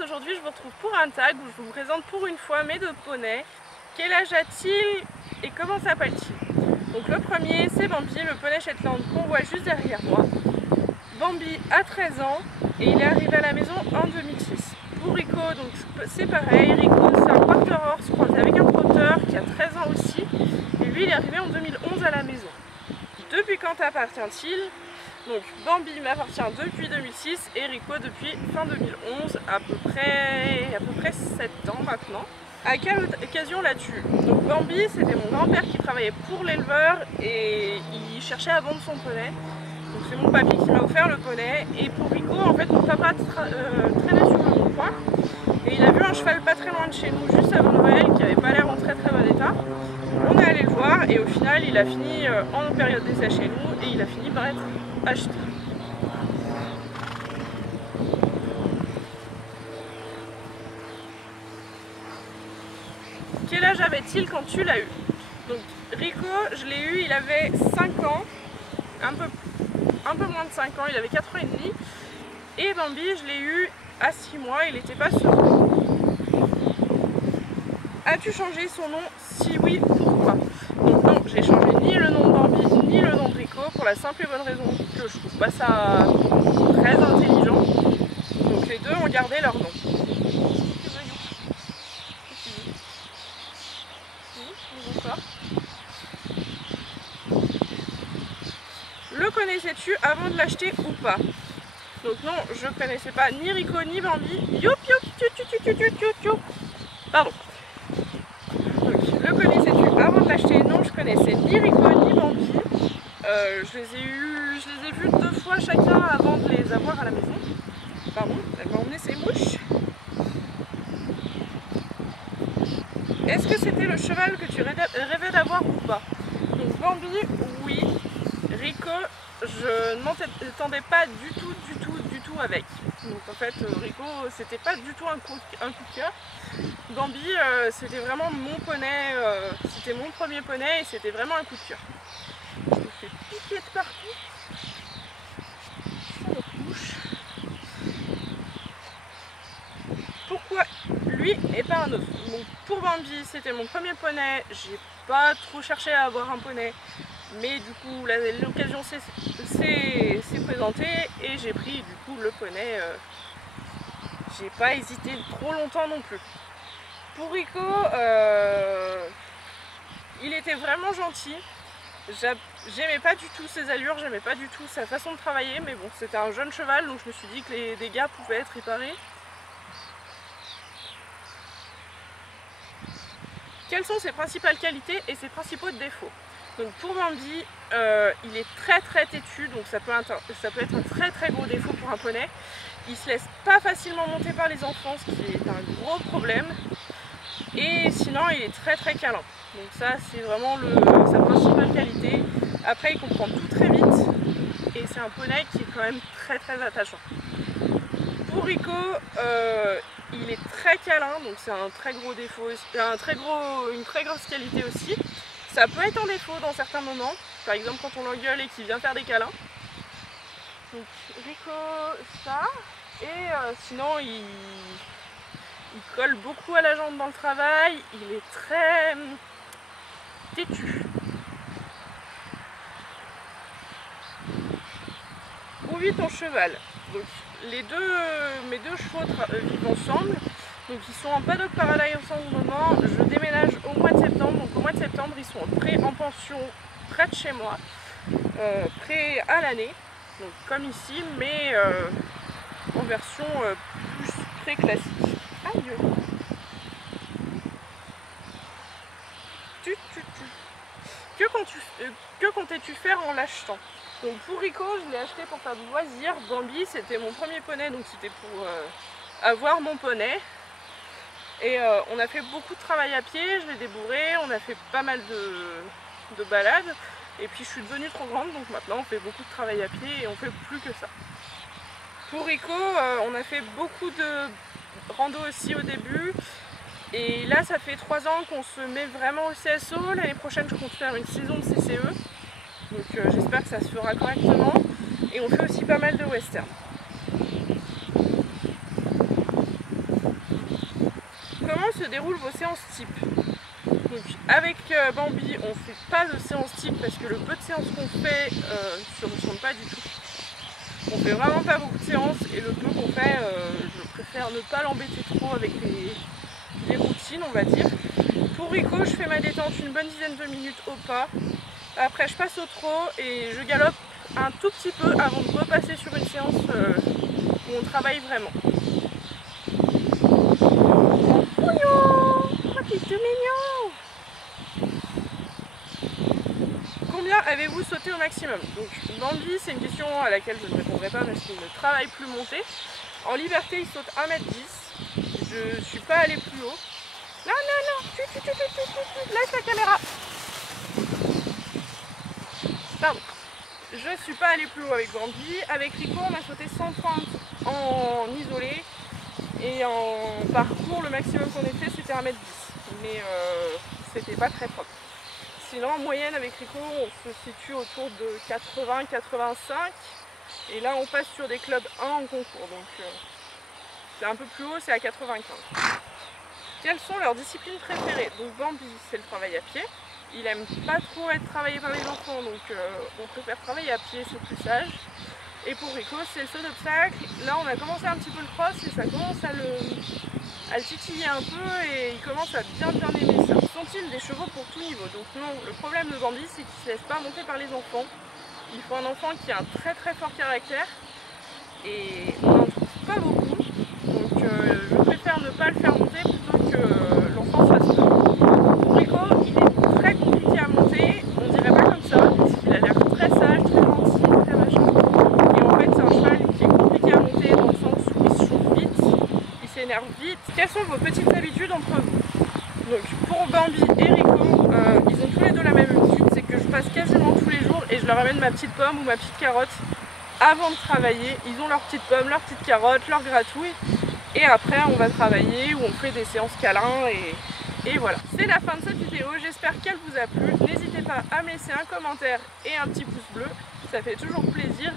tous, aujourd'hui je vous retrouve pour un tag où je vous présente pour une fois mes deux poneys. Quel âge a-t-il et comment s'appelle-t-il? Donc le premier c'est Bambi, le poney Shetland qu'on voit juste derrière moi. Bambi a 13 ans et il est arrivé à la maison en 2006. Pour Rico, donc c'est pareil, Rico c'est un quarter horse croisé avec un trotteur qui a 13 ans aussi. Et lui il est arrivé en 2011 à la maison. Depuis quand appartient-il? Donc Bambi m'appartient depuis 2006 et Rico depuis fin 2011, à peu près 7 ans maintenant. À quelle occasion l'as-tu? Donc Bambi c'était mon grand-père qui travaillait pour l'éleveur et il cherchait à vendre son poney. Donc c'est mon papy qui m'a offert le poney. Et pour Rico en fait mon papa traînait sur le bon coin et il a vu un cheval pas très loin de chez nous juste avant Noël qui avait pas l'air en très bon état. On est allé le voir et au final il a fini en période d'essai chez nous et il a fini par être acheté. Quel âge avait-il quand tu l'as eu? Donc Rico, je l'ai eu, il avait 5 ans, un peu moins de 5 ans, il avait 4 ans et demi. Et Bambi, je l'ai eu à 6 mois, il n'était pas sûr. As-tu changé son nom? Si oui, pourquoi? Donc non, j'ai changé ni le nom de Bambi ni le nom de Rico pour la simple et bonne raison que je trouve pas ça très intelligent. Donc les deux ont gardé leur nom. Le connaissais-tu avant de l'acheter ou pas? Donc non, je connaissais pas ni Rico ni Bambi. Youp youp. Pardon. Donc le connaissais-tu avant de l'acheter? Non, je connaissais ni Rico ni Bambi. Je les ai vus 2 fois chacun avant de les avoir à la maison. Pardon, elle va emmener ses mouches. Est-ce que c'était le cheval que tu rêvais d'avoir ou pas? Donc Bambi, oui. Rico, je ne m'entendais pas du tout avec. Donc en fait, Rico, c'était pas du tout un coup de cœur. Bambi, c'était vraiment mon poney, c'était mon premier poney et c'était vraiment un coup de cœur. Je me fais piquer de partout. Ça me touche. Pourquoi lui et pas un autre? Donc pour Bambi, c'était mon premier poney. J'ai pas trop cherché à avoir un poney. Mais du coup l'occasion s'est présentée et j'ai pris du coup le poney, j'ai pas hésité trop longtemps non plus. Pour Rico, il était vraiment gentil, j'aimais pas du tout ses allures, j'aimais pas du tout sa façon de travailler, mais bon c'était un jeune cheval donc je me suis dit que les dégâts pouvaient être réparés. Quelles sont ses principales qualités et ses principaux défauts? Donc pour Bambi, il est très têtu, donc ça peut être un très gros défaut pour un poney. Il se laisse pas facilement monter par les enfants, ce qui est un gros problème. Et sinon il est très câlin. Donc ça c'est vraiment sa principale qualité. Après il comprend tout très vite et c'est un poney qui est quand même très attachant. Pour Rico, il est très câlin, donc c'est un très gros défaut, une très grosse qualité aussi. Ça peut être un défaut dans certains moments, par exemple quand on l'engueule et qu'il vient faire des câlins. Donc Rico, ça. Et sinon il colle beaucoup à la jambe dans le travail, il est très têtu. Où vit ton cheval? Donc mes deux chevaux vivent ensemble. Donc ils sont en paddock parallèle en ce moment. Je déménage au mois de septembre. Donc au mois de septembre ils sont en pension près de chez moi, prêt à l'année. Donc comme ici, mais en version plus très classique. Aïe. Que comptais-tu faire en l'achetant? Donc pour Rico, je l'ai acheté pour faire du loisir. Bambi, c'était mon premier poney, donc c'était pour avoir mon poney. Et on a fait beaucoup de travail à pied, je l'ai débourré, on a fait pas mal de balades. Et puis je suis devenue trop grande, donc maintenant on fait beaucoup de travail à pied et on fait plus que ça. Pour Rico, on a fait beaucoup de rando aussi au début. Et là ça fait 3 ans qu'on se met vraiment au CSO. L'année prochaine je compte faire une saison de CCE. Donc j'espère que ça se fera correctement. Et on fait aussi pas mal de western. se déroulent vos séances type. Donc avec Bambi, on ne fait pas de séance type parce que le peu de séances qu'on fait ne se ressemble pas du tout. On fait vraiment pas beaucoup de séances et le peu qu'on fait, je préfère ne pas l'embêter trop avec des routines, on va dire. Pour Rico, je fais ma détente une bonne dizaine de minutes au pas. Après, je passe au trot et je galope un tout petit peu avant de repasser sur une séance où on travaille vraiment. Oh, qu'il est tout mignon! Combien avez-vous sauté au maximum? Donc Bambi, c'est une question à laquelle je ne répondrai pas parce qu'il ne travaille plus monter. En liberté, il saute 1m10. Je ne suis pas allée plus haut. Non, non, non, lâche la caméra. Pardon. Je ne suis pas allée plus haut avec Bambi. Avec Rico, on a sauté 130 en isolé. Et en parcours, le maximum qu'on ait fait, c'était 1m10. Mais c'était pas très propre. Sinon, en moyenne, avec Rico, on se situe autour de 80-85. Et là, on passe sur des clubs 1 en concours. Donc, c'est un peu plus haut, c'est à 95. Quelles sont leurs disciplines préférées? Donc, Bambi, c'est le travail à pied. Il aime pas trop être travaillé par les enfants, donc on préfère travailler à pied, c'est plus sage. Et pour Rico, c'est le saut d'obstacle. Là, on a commencé un petit peu le cross et ça commence à le titiller un peu et il commence à bien aimer ça. Sont-ils des chevaux pour tout niveau? Donc non, le problème de Bambi, c'est qu'il ne se laisse pas monter par les enfants. Il faut un enfant qui a un très fort caractère et on n'en trouve pas beaucoup. Donc je préfère ne pas le faire monter plutôt que l'enfant fasse peur. Pour Rico, il est très compliqué à monter, on dirait pas comme ça, parce qu'il a l'air très sage, très gentil, très machin. Et en fait, c'est un cheval qui est compliqué à monter dans le sens où il se chauffe vite, il s'énerve vite. Quelles sont vos petites habitudes entre vous? Donc pour Bambi et Rico, ils ont tous les deux la même habitude, c'est que je passe quasiment tous les jours et je leur amène ma petite pomme ou ma petite carotte avant de travailler. Ils ont leur petite pomme, leur petite carotte, leur gratouille et après on va travailler ou on fait des séances câlins et voilà. C'est la fin de cette vidéo, j'espère qu'elle vous a plu. N'hésitez pas à me laisser un commentaire et un petit pouce bleu, ça fait toujours plaisir.